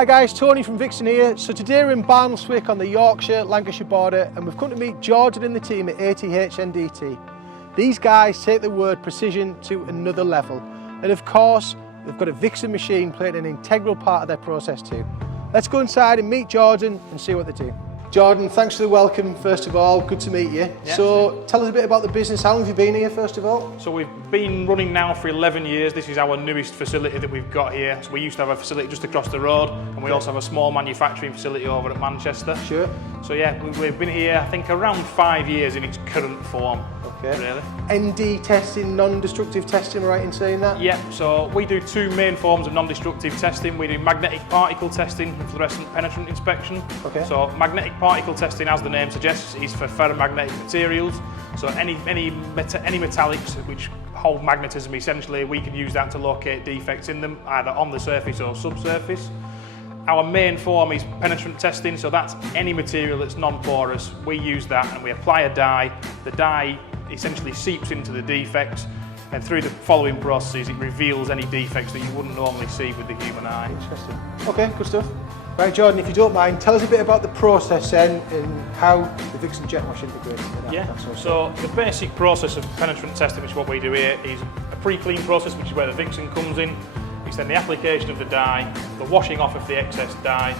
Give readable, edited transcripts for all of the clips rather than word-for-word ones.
Hi guys, Tony from Vixen here. So today we're in Barnsley on the Yorkshire-Lancashire border and we've come to meet Jordan and the team at ATH NDT. These guys take the word precision to another level. And of course, they've got a Vixen machine playing an integral part of their process too. Let's go inside and meet Jordan and see what they do. Jordan, thanks for the welcome first of all, good to meet you. Yeah, so tell us a bit about the business, how long have you been here first of all? So we've been running now for 11 years, this is our newest facility that we've got here. So we used to have a facility just across the road and we also have a small manufacturing facility over at Manchester. Sure. So yeah, we've been here I think around 5 years in its current form. Okay. Really. ND testing, non-destructive testing, am I right in saying that? Yeah, so we do two main forms of non-destructive testing. We do magnetic particle testing and fluorescent penetrant inspection. Okay. So magnetic particle testing, as the name suggests, is for ferromagnetic materials. So any metallics which hold magnetism, essentially, we can use that to locate defects in them, either on the surface or subsurface. Our main form is penetrant testing, so that's any material that's non-porous. We use that and we apply a dye. The dye essentially seeps into the defects, and through the following processes it reveals any defects that you wouldn't normally see with the human eye. Interesting. Okay, good stuff. Right, Jordan, if you don't mind, tell us a bit about the process then and how the Vixen jet wash integrates into that. Yeah, so the basic process of penetrant testing, which is what we do here, is a pre-clean process, which is where the Vixen comes in. It's then the application of the dye, the washing off of the excess dye,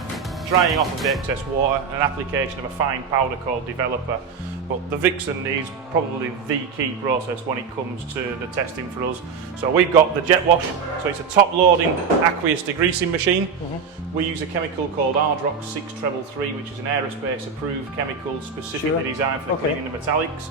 drying off of the excess water, and an application of a fine powder called developer. But the Vixen is probably the key process when it comes to the testing for us. So we've got the jet wash, so it's a top-loading aqueous degreasing machine. We use a chemical called Ardrox 633, which is an aerospace-approved chemical specifically designed for cleaning the metallics.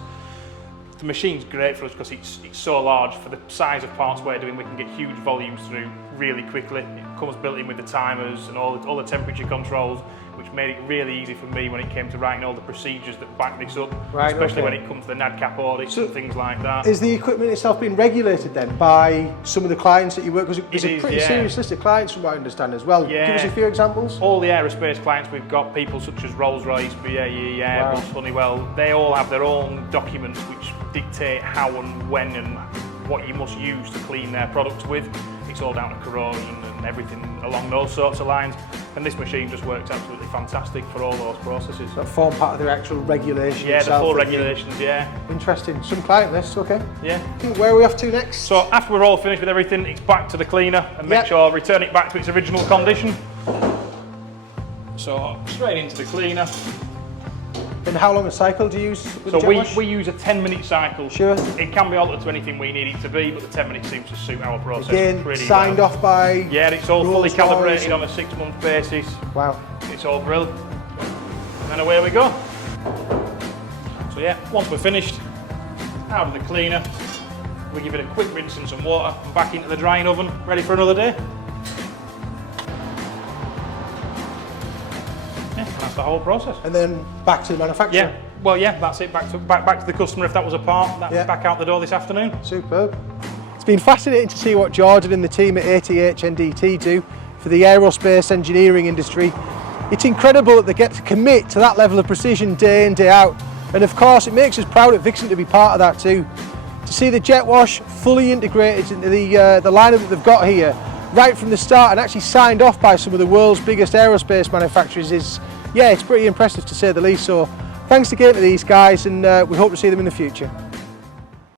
The machine's great for us because it's so large. For the size of parts we're doing, we can get huge volumes through really quickly. It comes built in with the timers and all the temperature controls, which made it really easy for me when it came to writing all the procedures that back this up, especially when it comes to the NADCAP audits and things like that. Is the equipment itself being regulated then by some of the clients that you work with? Because it's a pretty serious list of clients from what I understand as well. Yeah. Give us a few examples. All the aerospace clients we've got, people such as Rolls-Royce, BAE, Airbus, Honeywell, they all have their own documents which dictate how and when and what you must use to clean their products with. It's all down to corrosion and everything along those sorts of lines. And this machine just works absolutely fantastic for all those processes. That form part of their actual regulation. Yeah, itself, the full regulations, yeah. Interesting. Some client lists, okay. Yeah. Where are we off to next? So after we're all finished with everything, it's back to the cleaner and make sure return it back to its original condition. So straight into the cleaner. And how long a cycle do you use with So the jet wash? we use a 10-minute cycle. Sure. It can be altered to anything we need it to be, but the 10 minutes seems to suit our process Again, pretty signed well. off by... Yeah, it's all fully Rolls-Royce calibrated on a 6-month basis. Wow. It's all grilled. And then away we go. So yeah, once we're finished, out of the cleaner, we give it a quick rinse and some water and back into the drying oven, ready for another day. Yeah, that's the whole process. And then back to the manufacturer? Yeah, well yeah, that's it, back to the customer if that was a part, that's back out the door this afternoon. Superb. It's been fascinating to see what Jordan and the team at ATH NDT do for the aerospace engineering industry. It's incredible that they get to commit to that level of precision day in, day out. And of course it makes us proud at Vixen to be part of that too. To see the jet wash fully integrated into the lineup that they've got here, right from the start and actually signed off by some of the world's biggest aerospace manufacturers is, yeah, it's pretty impressive to say the least. So thanks again to these guys and we hope to see them in the future.